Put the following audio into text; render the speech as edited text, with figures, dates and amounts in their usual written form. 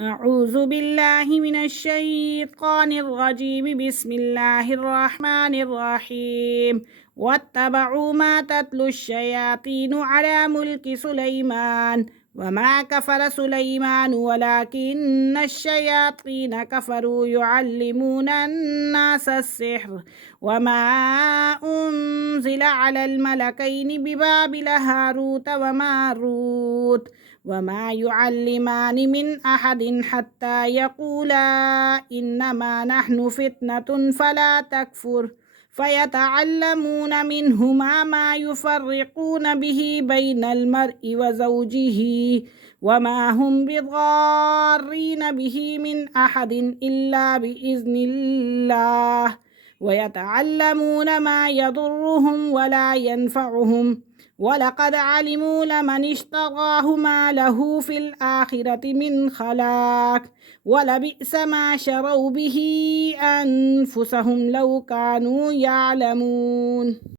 أعوذ بالله من الشيطان الرجيم بسم الله الرحمن الرحيم واتبعوا ما تتلو الشياطين على ملك سليمان وما كفر سليمان ولكن الشياطين كفروا يعلمون الناس السحر وما أنزل على الملكين ببابل هاروت وماروت وما يعلمان من أحد حتى يقولا إنما نحن فتنة فلا تكفر فيتعلمون منهما ما يفرقون به بين المرء وزوجه وما هم بضارين به من أحد إلا بإذن الله ويتعلمون ما يضرهم ولا ينفعهم ولقد علموا لمن اشتراه ما له في الآخرة من خلاق ولبئس ما شروا به أنفسهم لو كانوا يعلمون.